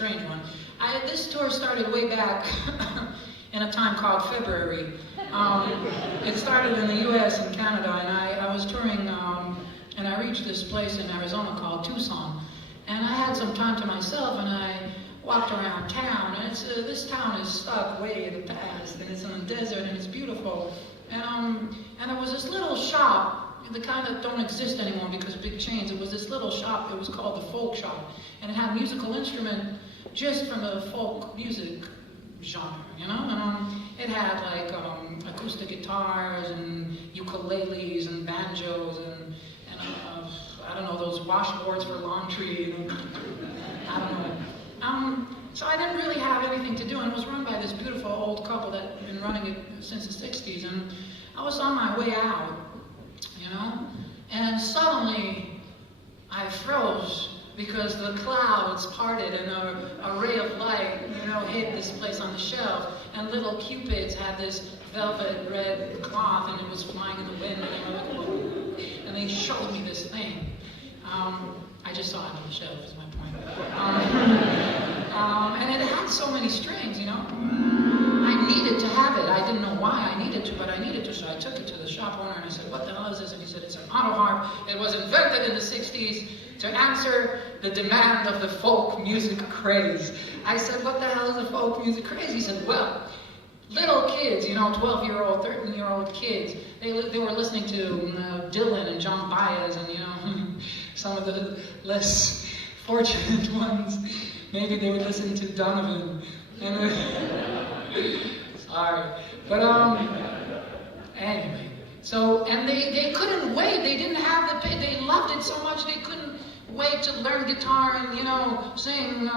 strange one. This tour started way back in a time called February. It started in the US and Canada, and I was touring, and I reached this place in Arizona called Tucson. And I had some time to myself, and I walked around town, and this town is stuck way in the past, and it's in the desert, and it's beautiful. And there was this little shop, the kind that don't exist anymore because of big chains. It was this little shop, it was called the Folk Shop, and it had musical instrument just from the folk music genre, you know? And it had like acoustic guitars and ukuleles and banjos and I don't know, those washboards for laundry, you know? I don't know. So I didn't really have anything to do, and it was run by this beautiful old couple that had been running it since the 60s, and I was on my way out, you know, and suddenly I froze because the clouds parted and a ray of light, you know, hit this place on the shelf, and little cupids had this velvet red cloth, and it was flying in the wind, and they were like, whoa, and they showed me this thing. I just saw it on the shelf, is my point. And it had so many strings, you know. I needed to have it. I didn't know why I needed to, but I needed to, so I took it to the shop owner and I said, what the hell is this? And he said, it's an auto harp. It was invented in the 60s to answer the demand of the folk music craze. I said, what the hell is a folk music craze? He said, well, little kids, you know, 12-year-old, 13-year-old kids, they were listening to Dylan and John Baez and, you know, some of the less fortunate ones. Maybe they would listen to Donovan. Sorry. But, anyway. So, and they couldn't wait. They didn't have the pay. They loved it so much they couldn't wait to learn guitar and, you know, sing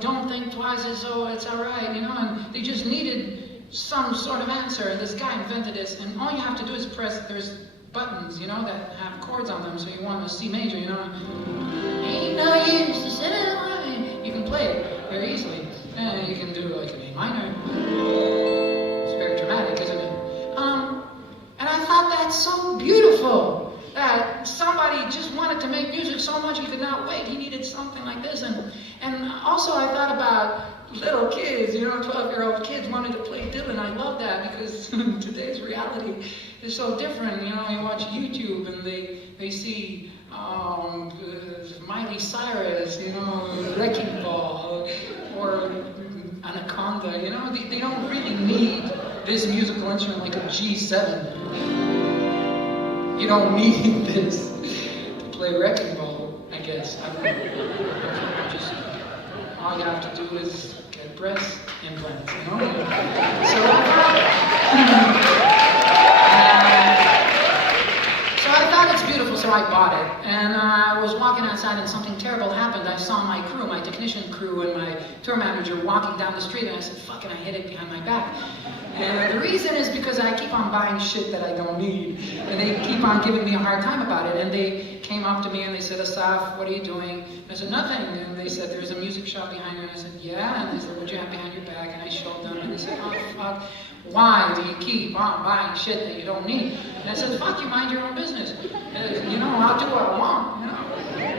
Don't Think Twice, it's alright, you know, and they just needed some sort of answer. And this guy invented this, and all you have to do is press, there's buttons, you know, that have chords on them, so you want a C major, you know. Ain't no use to sit around. You can play it very easily. And you can do like an A minor. It's very dramatic, isn't it? And I thought that's so beautiful that somebody just wanted to make music so much he could not wait. He needed something like this. And also I thought about little kids, you know, 12-year-old kids wanted to play Dylan. I love that because today's reality is so different. You know, you watch YouTube and they see Miley Cyrus, you know, Wrecking Ball, or Anaconda, you know, they don't really need this musical instrument like a G7. You don't need this to play Wrecking Ball, I guess. I don't know. Just, all you have to do is get breast implants, you know? So I thought it's beautiful, so I bought it. And I was walking outside and something terrible happened. I saw my crew, my technician crew and my tour manager walking down the street, and I said, fuck it, I hit it behind my back. And the reason is because I keep on buying shit that I don't need. And they keep on giving me a hard time about it. And they came up to me and they said, Asaf, what are you doing? And I said, nothing. And they said, there's a music shop behind you. And I said, yeah. And they said, what do you have behind your back? And I showed them. And they said, oh, fuck. Why do you keep on buying shit that you don't need? And I said, fuck, you mind your own business. And, you know, I'll do what I want, you know.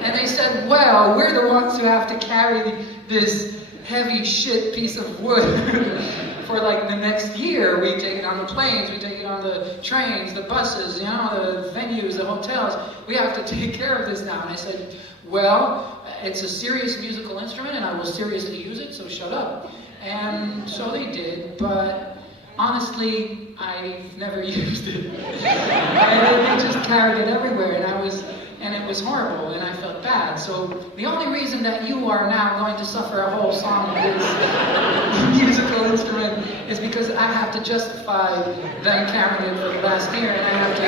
And they said, well, we're the ones who have to carry this heavy shit piece of wood for like the next year. We take it on the planes, we take it on the trains, the buses, you know, the venues, the hotels. We have to take care of this now. And I said, well, it's a serious musical instrument and I will seriously use it, so shut up. And so they did, but honestly, I've never used it. They just carried it everywhere, and it was horrible, and I felt bad. So the only reason that you are now going to suffer a whole song with this musical instrument is because I have to justify them carrying it for the last year, and I have to